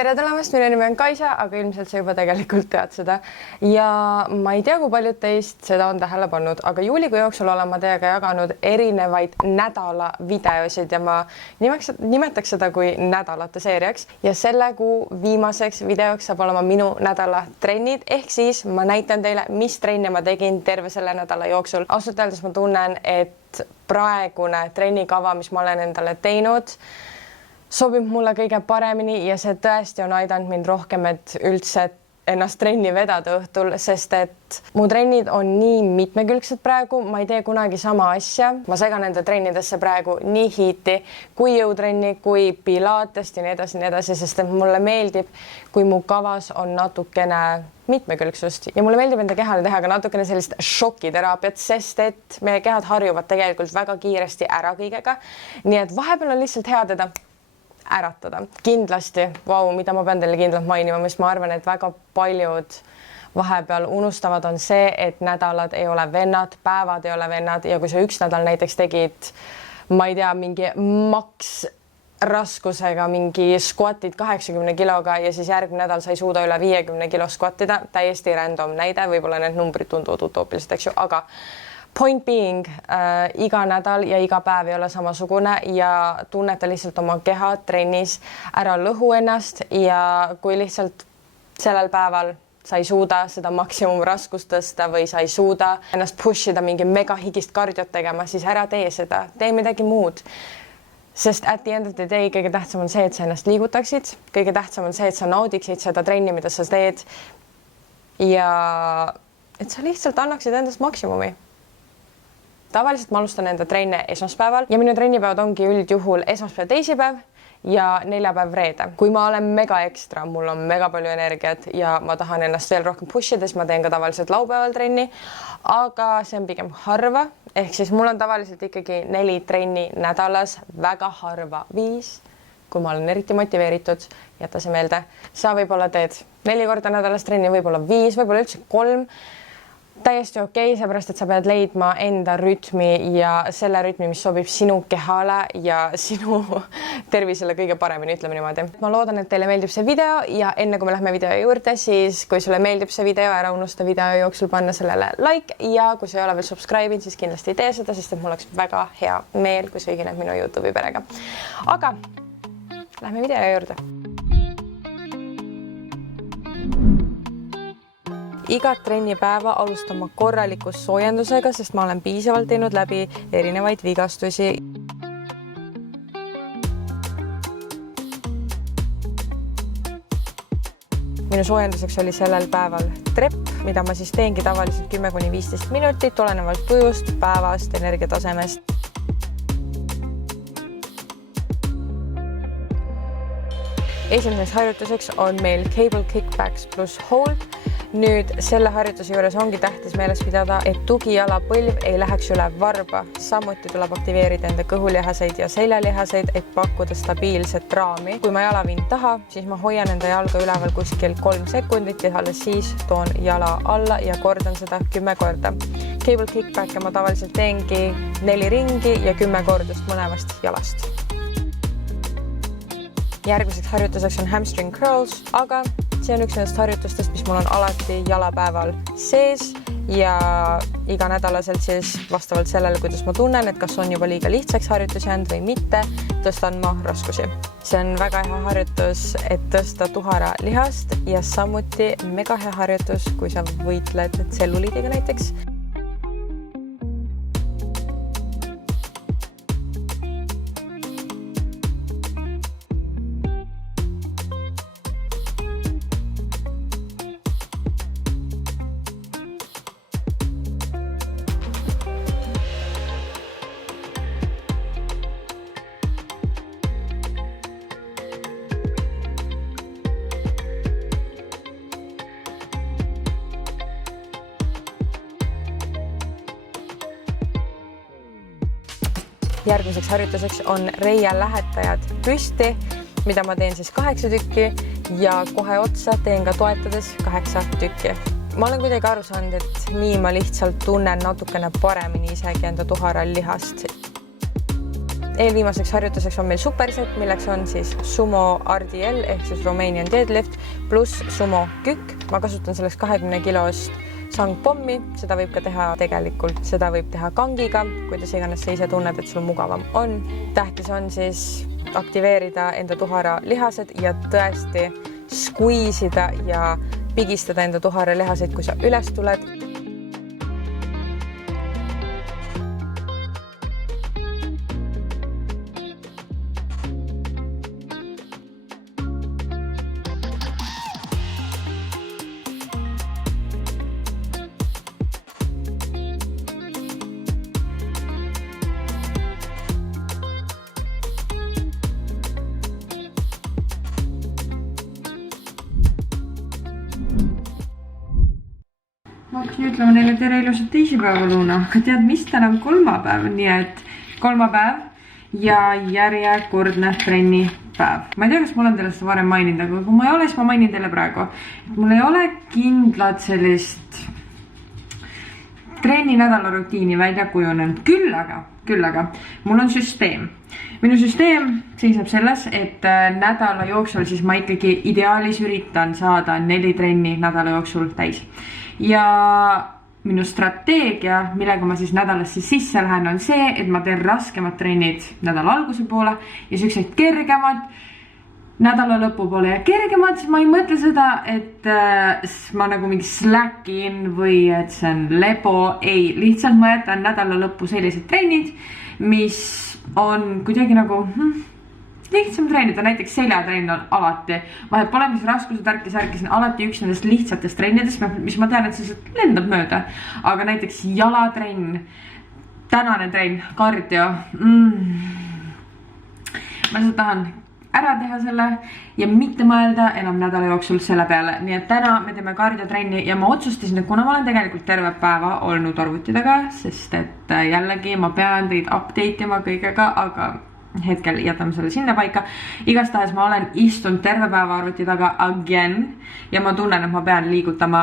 Tere tulemast, minu nimi on Kaisa, aga ilmselt sa juba tegelikult tead seda. Ja ma ei tea, kui paljud teist seda on tähele pannud, aga juulikuu jooksul olen ma teiega jaganud erinevaid nädala videosid ja ma nimetaks seda kui nädalate seeriaks. Ja selle kuu viimaseks videoks saab olema minu nädala trennid. Ehk siis ma näitan teile, mis trenne ma tegin terve selle nädala jooksul. Ausalt öeldes ma tunnen, et praegune trennikava, mis ma olen endale teinud, sobib mulle kõige paremini ja see tõesti on aidanud mind rohkem, et üldse ennast trenni vedada õhtul, sest et mu trennid on nii mitmekülgsed praegu, ma ei tee kunagi sama asja. Ma segan enda trennidesse praegu nii hiiti kui jõutrenni, kui pilatest ja nii edasi, sest et mulle meeldib, kui mu kavas on natukene mitmekülgsust ja mulle meeldib enda kehale teha ka natukene sellist šokiteraapiat, sest et meie kehad harjuvad tegelikult väga kiiresti ära kõigega. Nii et vahepeal on lihtsalt hea teda äratada. Kindlasti, mida ma pean teile kindlalt mainima, mis ma arvan, et väga paljud vahepeal unustavad, on see, et nädalad ei ole vennad, päevad ei ole vennad ja kui sa üks nädal näiteks tegid, ma ei tea, mingi maks raskusega mingi squatid 80 kiloga ja siis järgmine nädal sa ei suuda üle 50 kilo squatida, täiesti random näide, võib-olla need numbrid tunduvad utoopilised, eks ju, aga point being, iga nädal ja iga päev ei ole samasugune ja tunneta lihtsalt oma keha trennis, ära lõhu ennast ja kui lihtsalt sellel päeval sa ei suuda seda maksimumraskust tõsta või sa ei suuda ennast pushida mingi mega higist kardiot tegema, siis ära tee seda, tee midagi muud. Sest at the end of the day kõige tähtsam on see, et sa ennast liigutaksid, kõige tähtsam on see, et sa naudiksid seda trenni, mida sa teed ja et sa lihtsalt annaksid endast maksimumi. Tavaliselt ma alustan enda trenne esmaspäeval ja minu trennipäevad ongi üldjuhul esmaspäev, teisipäev ja neljapäev, reede. Kui ma olen mega ekstra, mul on mega palju energiat ja ma tahan ennast veel rohkem pushida, siis ma teen ka tavaliselt laupäeval trenni, aga see on pigem harva. Ehk siis mul on tavaliselt ikkagi 4 trenni nädalas, väga harva 5. Kui ma olen eriti motiveeritud, jäta see meelde. Sa võib-olla teed 4 korda nädalas trenni, võib-olla 5, võib-olla üldse 3. Täiesti okei, seepärast, et sa pead leidma enda rütmi ja selle rütmi, mis sobib sinu kehale ja sinu tervisele kõige paremini, ütleme niimoodi. Ma loodan, et teile meeldib see video ja enne kui me lähme video juurde, siis kui sulle meeldib see video, ära unusta video jooksul panna sellele like ja kui sa ei ole veel subscribe'inud, siis kindlasti tee seda, sest et mul oleks väga hea meel, kui sa ühined minu YouTube'i perega. Aga lähme video juurde. Igat trennipäeva alustan ma korraliku soojendusega, sest ma olen piisavalt teinud läbi erinevaid vigastusi. Minu soojenduseks oli sellel päeval trepp, mida ma siis teengi tavaliselt 10–15 minutit, olenevalt tujust, päevast, energiatasemest. Esimeseks harjutuseks on meil cable kickbacks plus hold. Nüüd selle harjutuse juures ongi tähtis meeles pidada, et tugijala põlv ei läheks üle varba. Samuti tuleb aktiveerida enda kõhulihaseid ja seljalihaseid, et pakkuda stabiilset raami. Kui ma jala viin taha, siis ma hoian enda jalga üleval kuskil 3 sekundit ja alles siis toon jala alla ja kordan seda 10 korda. Cable kickback ma tavaliselt teengi 4 ringi ja 10 kordust mõlemast jalast. Järgmiseks harjutuseks on hamstring curls, aga see on üks nendest harjutustest, mis mul on alati jalapäeval sees ja iga nädalaselt siis vastavalt sellele, kuidas ma tunnen, et kas on juba liiga lihtsaks harjutus jäänud või mitte, tõstan ma raskusi. See on väga hea harjutus, et tõsta tuhara lihast ja samuti mega hea harjutus, kui sa võitled tselluliidiga näiteks. Järgmiseks harjutuseks on reia lähetajad püsti, mida ma teen siis 8 tükki ja kohe otsa teen ka toetades 8 tükki. Ma olen kuidagi aru saanud, et nii ma lihtsalt tunnen natukene paremini isegi enda tuharal lihast. eelviimaseks harjutuseks on meil superset, milleks on siis sumo RDL ehk siis Romanian deadlift pluss sumo kükk. Ma kasutan selleks 20 kilost sangpommi, seda võib ka teha tegelikult, seda võib teha kangiga, kuidas iganes sa ise tunned, et sul mugavam on. Tähtis on siis aktiveerida enda tuhara lihased ja tõesti squeeze'ida ja pigistada enda tuhara lihaseid, kui sa üles tuled. Ma hakkasin ütlema neile tere ilusat teisipäeva, Luuna, aga tead, mis täna on kolmapäev, nii et kolmapäev ja järjekordne trennipäev. Ma ei tea, kas ma olen teile seda varem maininud, aga kui ma ei ole, siis ma mainin teile praegu. Mul ei ole kindlat sellist trenni nädala rutiini välja kujunenud, küll aga mul on süsteem. Minu süsteem seisneb selles, et nädala jooksul siis ma ikkagi ideaalis üritan saada 4 trenni nädala jooksul täis. Ja minu strateegia, millega ma siis nädalasse sisse lähen, on see, et ma teen raskemad trennid nädala alguse poole ja sellised kergemad nädala lõpu poole ja kergemad, siis ma ei mõtle seda, et ma nagu mingi slackin või et see on lebo. Ei, lihtsalt ma jätan nädala lõppu sellised trennid, mis on kuidagi nagu lihtsam treenida, näiteks seljatrenn on alati. Vahet pole, mis raskused ärkis on alati üks nendest lihtsatest trennidest, mis ma tean, et see lendab mööda. Aga näiteks jalatrenn, tänane trenn, kardio. Ma seda tahan ära teha selle ja mitte mõelda enam nädala jooksul selle peale. Nii et täna me teeme kardiotrenni ja ma otsustasin, et kuna ma olen tegelikult terve päeva olnud arvuti taga, sest et jällegi ma pean teid update ima kõigega, aga hetkel jätame selle sinna paika. Igastahes ma olen istunud terve päeva arvuti taga again ja ma tunnen, et ma pean liigutama.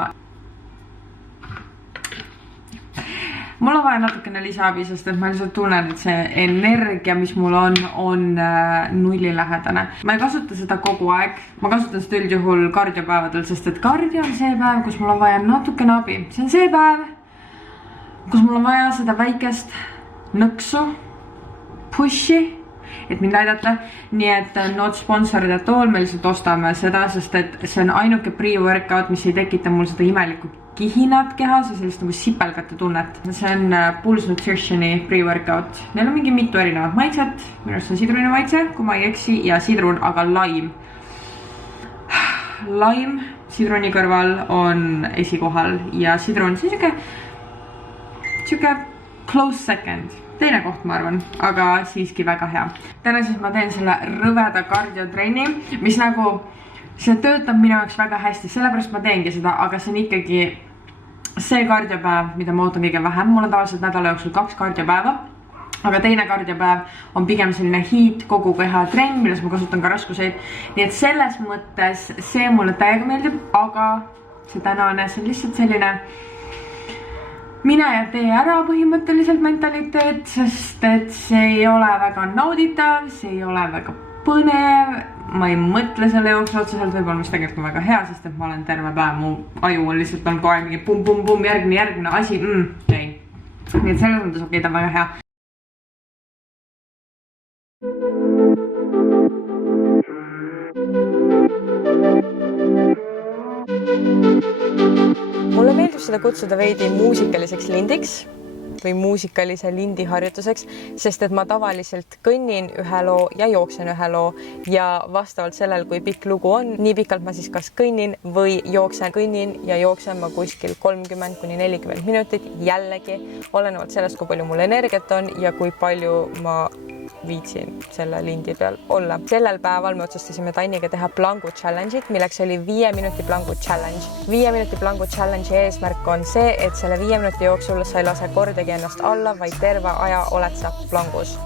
Mul on vaja natukene lisaabi, sest et ma lihtsalt tunnen, et see energia, mis mul on nullilähedane. Ma ei kasuta seda kogu aeg. Ma kasutan seda üldjuhul kardiopäevadel, sest et kardio on see päev, kus mul on vaja natukene abi. See on see päev, kus mul on vaja seda väikest nõksu, pushi, et mind aidata. Nii et not sponsorid at all, me lihtsalt ostame seda, sest et see on ainuke pre-workout, mis ei tekita mul seda imelikku kihinat kehas ja sellist nagu sipelgate tunnet. See on Pulse Nutritioni pre-workout. Neil on mingi mitu erinevat maitset. Minu arust on sidruni maitse, kui ma ei eksi, ja sidrun, aga lime. Lime sidruni kõrval on esikohal ja sidrun, see on siuke close second. Teine koht, ma arvan, aga siiski väga hea. Täna siis ma teen selle rõveda kardiotrenni, mis nagu, see töötab minu jaoks väga hästi, sellepärast ma teengi seda, aga see on ikkagi see kardiopäev, mida ma ootan kõige vähem. Mul on tavaliselt nädala jooksul 2 kardiopäeva, aga teine kardiopäev on pigem selline heat kogu keha trenn, milles ma kasutan ka raskuseid. Nii et selles mõttes see mulle täiega meeldib, aga see tänane, see on lihtsalt selline mine ja tee ära põhimõtteliselt mentaliteet, sest et see ei ole väga nauditav, see ei ole väga põnev, ma ei mõtle selle jooksul otseselt, võib-olla mis tegelikult on väga hea, sest et ma olen terve päev, mu aju on lihtsalt kogu aeg mingi pum, järgmine asi, ei. Nii et selles mõttes okei, ta on väga hea. Mulle meeldib seda kutsuda veidi muusikaliseks lindiks või muusikalise lindi harjutuseks, sest et ma tavaliselt kõnnin ühe loo ja jooksen ühe loo ja vastavalt sellel, kui pikk lugu on, nii pikalt ma siis kas kõnnin või jooksen. Kõnnin ja jooksen ma kuskil 30–40 minutit jällegi, olenevalt sellest, kui palju mul energiat on ja kui palju ma viitsin selle lindi peal olla. Sellel päeval me otsustasime Tanniga teha plangu challenge'it, milleks oli 5 minuti plangu challenge. 5 minuti plangu challenge'i eesmärk on see, et selle 5 minuti jooksul sa ei lase kordagi ennast alla, vaid terve aja oled sa plangus.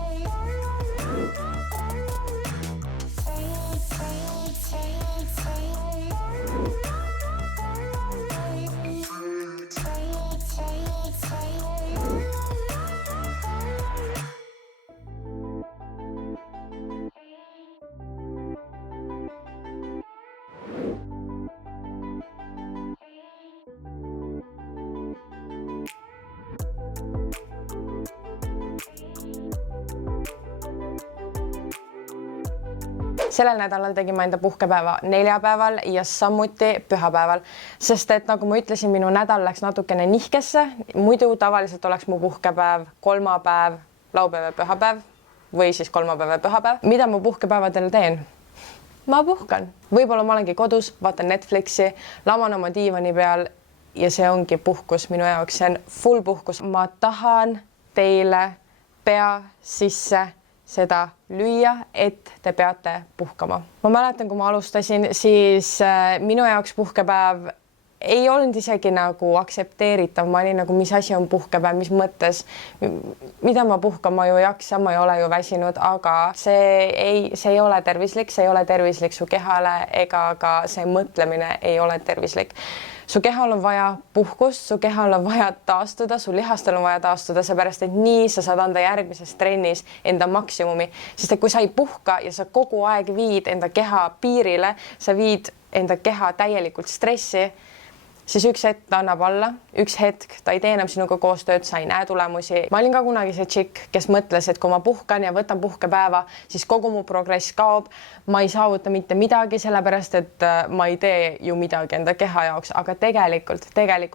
sellel nädalal tegin ma enda puhkepäeva neljapäeval ja samuti pühapäeval, sest et nagu ma ütlesin, minu nädal läks natukene nihkesse. Muidu tavaliselt oleks mu puhkepäev kolmapäev, laupäev ja pühapäev või siis kolmapäev ja pühapäev. Mida ma puhkepäevadel teen? Ma puhkan. Võib-olla ma olengi kodus, vaatan Netflixi, laman oma diivani peal ja see ongi puhkus minu jaoks. See on full puhkus. Ma tahan teile pea sisse seda lüüa, et te peate puhkama. Ma mäletan, kui ma alustasin, siis minu jaoks puhkepäev ei olnud isegi nagu aktsepteeritav. Ma olin nagu, mis asi on puhkepäev, mis mõttes, mida ma puhkama ju jaksa, ma ei ole ju väsinud, aga see ei ole tervislik, see ei ole tervislik su kehale ega ka see mõtlemine ei ole tervislik. Su kehal on vaja puhkust, su kehal on vaja taastuda, su lihastel on vaja taastuda, seepärast et nii sa saad anda järgmises trennis enda maksimumi, sest et kui sa ei puhka ja sa kogu aeg viid enda keha piirile, sa viid enda keha täielikult stressi, siis üks hetk ta annab alla, üks hetk ta ei tee enam sinuga koostööd, sa ei näe tulemusi. Ma olin ka kunagi see tšikk, kes mõtles, et kui ma puhkan ja võtan puhkepäeva, siis kogu mu progress kaob. Ma ei saavuta mitte midagi, sellepärast et ma ei tee ju midagi enda keha jaoks, aga tegelikult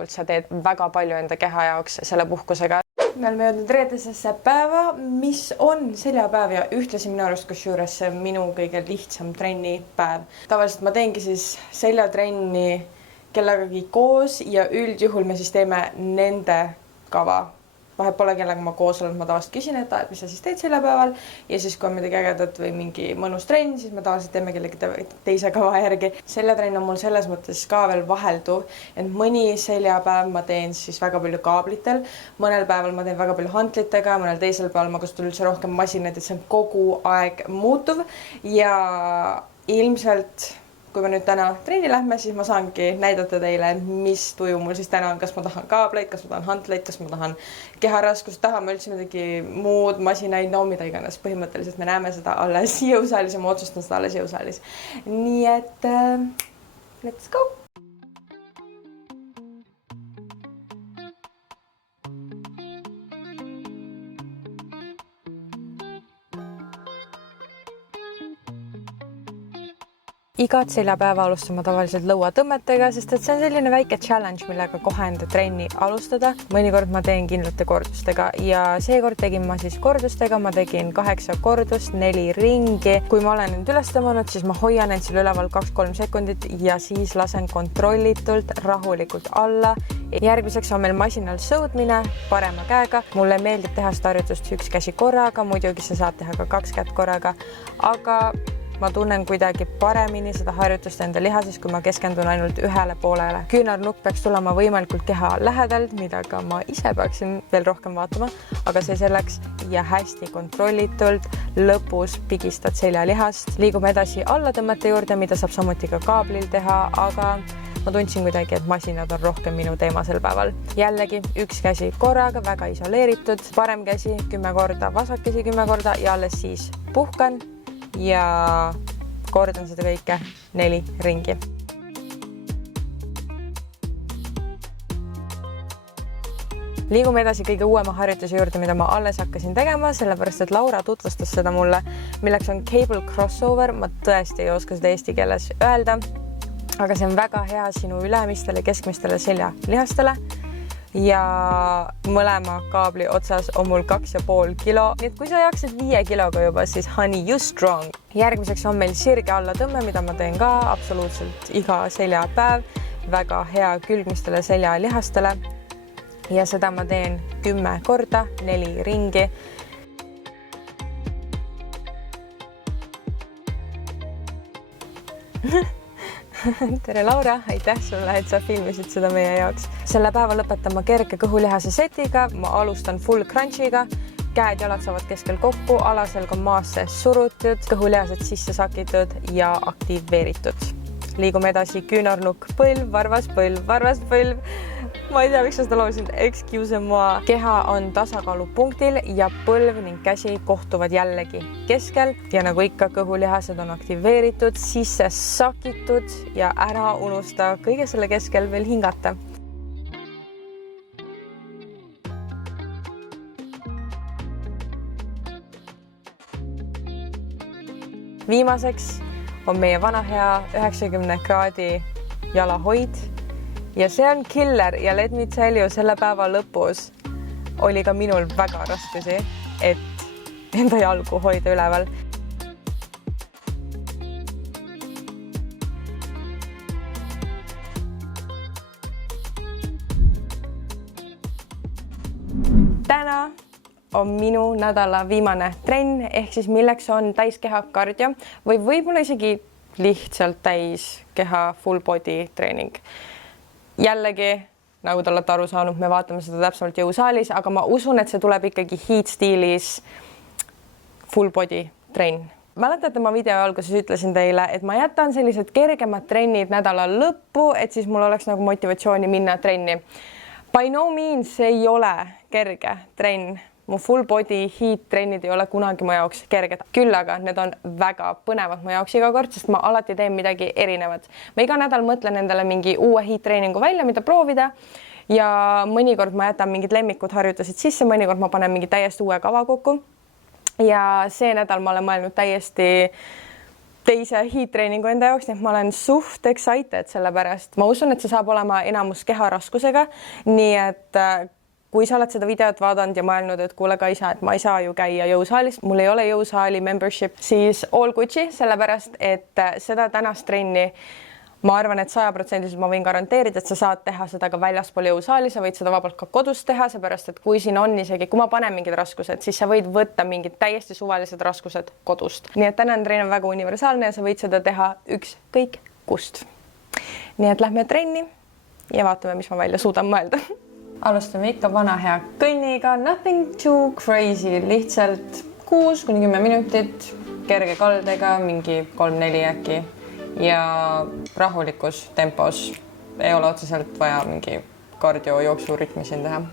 sa teed väga palju enda keha jaoks selle puhkusega. Me oleme jõudnud reedesesse päeva, mis on seljapäev ja ühtlasi minu arust kusjuures see minu kõige lihtsam trennipäev. Tavaliselt ma teengi siis seljatrenni kellegagi koos ja üldjuhul me siis teeme nende kava. Vahet pole, kellega ma koos olen, ma tavaliselt küsin, et mis sa siis teed seljapäeval ja siis kui on midagi ägedat või mingi mõnus trenn, siis me tavaliselt teeme kellegi teise kava järgi. Seljatrenn on mul selles mõttes ka veel vahelduv, et mõni seljapäev ma teen siis väga palju kaablitel, mõnel päeval ma teen väga palju hantlitega, mõnel teisel päeval ma kasutan üldse rohkem masinaid, et see on kogu aeg muutuv ja ilmselt kui me nüüd täna trenni lähme, siis ma saangi näidata teile, mis tuju mul siis täna on, kas ma tahan kaableid, kas ma tahan hantleid, kas ma tahan keharaskust, tahame üldse midagi muud, masinaid, no mida iganes. Põhimõtteliselt me näeme seda alles jõusaalis ja ma otsustan seda alles jõusaalis. Nii et let's go! Igat seljapäeva alustan ma tavaliselt lõuatõmmetega, sest et see on selline väike challenge, millega kohe enda trenni alustada. Mõnikord ma teen kindlate kordustega ja seekord tegin ma siis kordustega. Ma tegin 8 kordust, 4 ringi. Kui ma olen end üles tõmmanud, siis ma hoian end seal üleval 2-3 sekundit ja siis lasen kontrollitult, rahulikult alla. Järgmiseks on meil masinal sõudmine parema käega. Mulle meeldib teha seda harjutust üks käsi korraga, muidugi sa saad teha ka 2 kätt korraga, aga ma tunnen kuidagi paremini seda harjutust enda lihases, kui ma keskendun ainult ühele poolele. Küünarnukk peaks tulema võimalikult keha lähedalt, mida ka ma ise peaksin veel rohkem vaatama, aga see selleks ja hästi kontrollitult lõpus pigistad seljalihast. Liigume edasi allatõmmete juurde, mida saab samuti ka kaablil teha, aga ma tundsin kuidagi, et masinad on rohkem minu teema sel päeval. Jällegi üks käsi korraga, väga isoleeritud, parem käsi 10 korda, vasak käsi 10 korda ja alles siis puhkan ja kordan seda kõike 4 ringi. Liigume edasi kõige uuema harjutuse juurde, mida ma alles hakkasin tegema, sellepärast et Laura tutvustas seda mulle, milleks on cable crossover. Ma tõesti ei oska seda eesti keeles öelda, aga see on väga hea sinu ülemistele, keskmistele seljalihastele. Ja mõlema kaabli otsas on mul 2,5 kilo. Nii et kui sa jaksad 5 kiloga juba, siis honey, you strong. Järgmiseks on meil sirge allatõmme, mida ma teen ka absoluutselt iga seljapäev. Väga hea külgmistele seljalihastele. Ja seda ma teen 10 korda, 4 ringi. Tere Laura, aitäh sulle, et sa filmisid seda meie jaoks. Selle päeva lõpetan ma kerge kõhulihase setiga, ma alustan full crunchiga, käed, jalad saavad keskel kokku, alaselg on maasse surutud, kõhulihased sisse sakitud ja aktiveeritud. Liigume edasi küünarnukk, põlv, varvas, põlv. Ma ei tea, miks ma seda laulsin, excuse moi. Keha on tasakaalupunktil ja põlv ning käsi kohtuvad jällegi keskel ja nagu ikka kõhulihased on aktiveeritud, sisse sakitud ja ära unusta kõige selle keskel veel hingata. Viimaseks on meie vana hea 90 kraadi jalahoid ja see on killer ja let me tell you, selle päeva lõpus oli ka minul väga raskusi, et enda jalgu hoida üleval. Täna on minu nädala viimane trenn, ehk siis milleks on täiskeha kardio või võib-olla isegi lihtsalt täiskeha full body treening. Jällegi, nagu te olete aru saanud, me vaatame seda täpsemalt jõusaalis, aga ma usun, et see tuleb ikkagi heat stiilis full body trenn. Mäletate, ma video alguses ütlesin teile, et ma jätan sellised kergemad trennid nädala lõppu, et siis mul oleks nagu motivatsiooni minna trenni. By no means ei ole kerge trenn. Mu full body heat trennid ei ole kunagi mu jaoks kerged. Küll aga need on väga põnevad mu jaoks iga kord, sest ma alati teen midagi erinevat. Ma iga nädal mõtlen endale mingi uue heat treeningu välja, mida proovida. Ja mõnikord ma jätan mingid lemmikud harjutused sisse, mõnikord ma panen mingi täiesti uue kava kokku. Ja see nädal ma olen mõelnud täiesti teise heat treeningu enda jaoks, nii et ma olen suht excited selle pärast. Ma usun, et see saab olema enamus keha raskusega, nii et kui sa oled seda videot vaadanud ja mõelnud, et kuule Kaisa, et ma ei saa ju käia jõusaalis, mul ei ole jõusaali membership, siis all Gucci, sellepärast, et seda tänast trenni ma arvan, et 100% ma võin garanteerida, et sa saad teha seda ka väljaspool jõusaali, sa võid seda vabalt ka kodus teha, seepärast, et kui siin on isegi, kui ma panen mingid raskused, siis sa võid võtta mingid täiesti suvalised raskused kodust. Nii et tänane trenn on väga universaalne ja sa võid seda teha ükskõik kust. Nii et lähme trenni ja vaatame, mis ma välja suudan mõelda. Alustame ikka vana hea kõnniga, nothing too crazy, lihtsalt 6-10 minutit, kerge kaldega, mingi 3-4 äkki ja rahulikus tempos. Ei ole otseselt vaja mingi kardio jooksurütmi siin teha.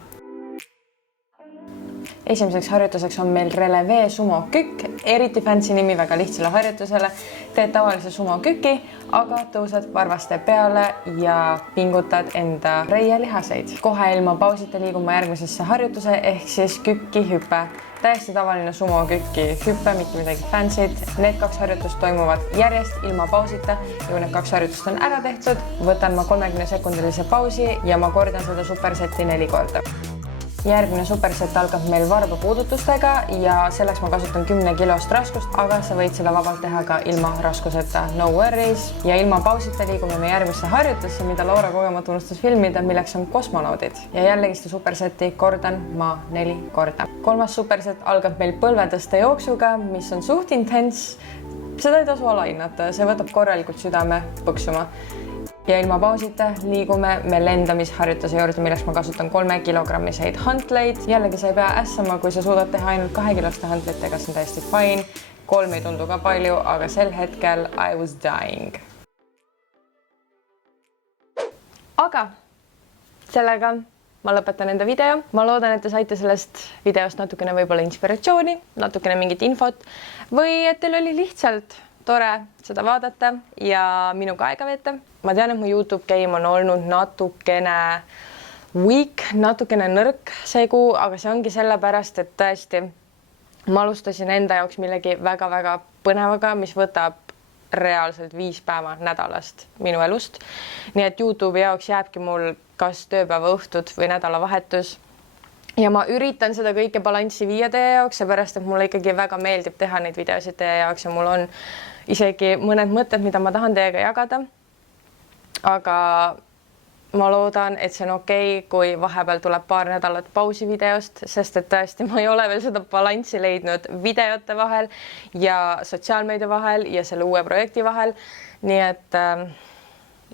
Esimeseks harjutuseks on meil relevé sumo kükk, eriti fancy nimi väga lihtsale harjutusele. Teed tavalise sumo küki, aga tõused varvaste peale ja pingutad enda reielihaseid. Kohe ilma pausita liigume järgmisesse harjutuse ehk siis kükki hüpe. Täiesti tavaline sumo kükki hüppe, mitte midagi fancy't. Need 2 harjutust toimuvad järjest ilma pausita ja kui need 2 harjutust on ära tehtud, võtan ma 30-sekundilise pausi ja ma kordan seda supersetti 4 korda. Järgmine superset algab meil varbapuudutustega ja selleks ma kasutan 10 kilost raskust, aga sa võid seda vabalt teha ka ilma raskuseta, no worries. Ja ilma pausita liigume me järgmisse harjutusse, mida Laura kogemata unustas filmida, milleks on kosmonaudid. Ja jällegi seda superseti kordan ma 4 korda. 3. superset algab meil põlvetõste jooksuga, mis on suht intens. Seda ei tasu alahinnata, see võtab korralikult südame põksuma. Ja ilma pausita liigume me lendamisharjutuse juurde, milleks ma kasutan 3 kilogrammiseid hantleid. Jällegi sa ei pea ässama, kui sa suudad teha ainult 2 kiloste hantlitega, see on täiesti fine. 3 ei tundu ka palju, aga sel hetkel I was dying. Aga sellega ma lõpetan enda video. Ma loodan, et te saite sellest videost natukene võib-olla inspiratsiooni, natukene mingit infot või et teil oli lihtsalt tore seda vaadata ja minuga aega veeta. Ma tean, et mu YouTube game on olnud natukene weak, natukene nõrk segu, aga see ongi sellepärast, et tõesti ma alustasin enda jaoks millegi väga-väga põnevaga, mis võtab reaalselt 5 päeva nädalast minu elust. Nii et YouTube'i jaoks jääbki mul kas tööpäeva õhtud või nädalavahetus. Ja ma üritan seda kõike balanssi viia teie jaoks, seepärast, et mulle ikkagi väga meeldib teha neid videosid teie jaoks ja mul on isegi mõned mõtted, mida ma tahan teiega jagada. Aga ma loodan, et see on okei, kui vahepeal tuleb paar nädalat pausi videost, sest et tõesti ma ei ole veel seda balanssi leidnud videote vahel ja sotsiaalmeedia vahel ja selle uue projekti vahel. Nii et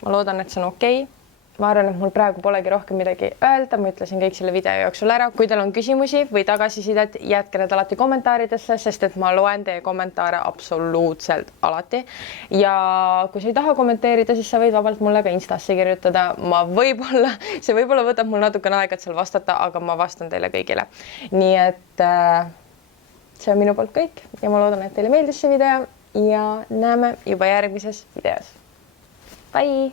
ma loodan, et see on okei. Ma arvan, et mul praegu polegi rohkem midagi öelda, ma ütlesin kõik selle video jooksul ära. Kui teil on küsimusi või tagasisidet, jätke need alati kommentaaridesse, sest et ma loen teie kommentaare absoluutselt alati. Ja kui sa ei taha kommenteerida, siis sa võid vabalt mulle ka Instasse kirjutada. See võib-olla võtab mul natukene aega, et seal vastata, aga ma vastan teile kõigile. Nii et see on minu poolt kõik ja ma loodan, et teile meeldis see video ja näeme juba järgmises videos. Bye!